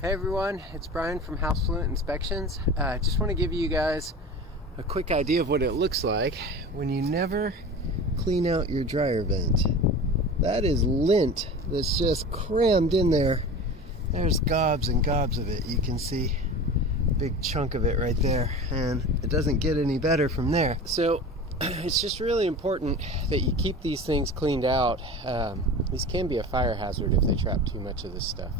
Hey everyone, it's Brian from Fluent Inspections. I just want to give you guys a quick idea of what it looks like when you never clean out your dryer vent. That is lint that's just crammed in there. There's gobs and gobs of it. You can see a big chunk of it right there, and it doesn't get any better from there. So it's just really important that you keep these things cleaned out. These can be a fire hazard if they trap too much of this stuff.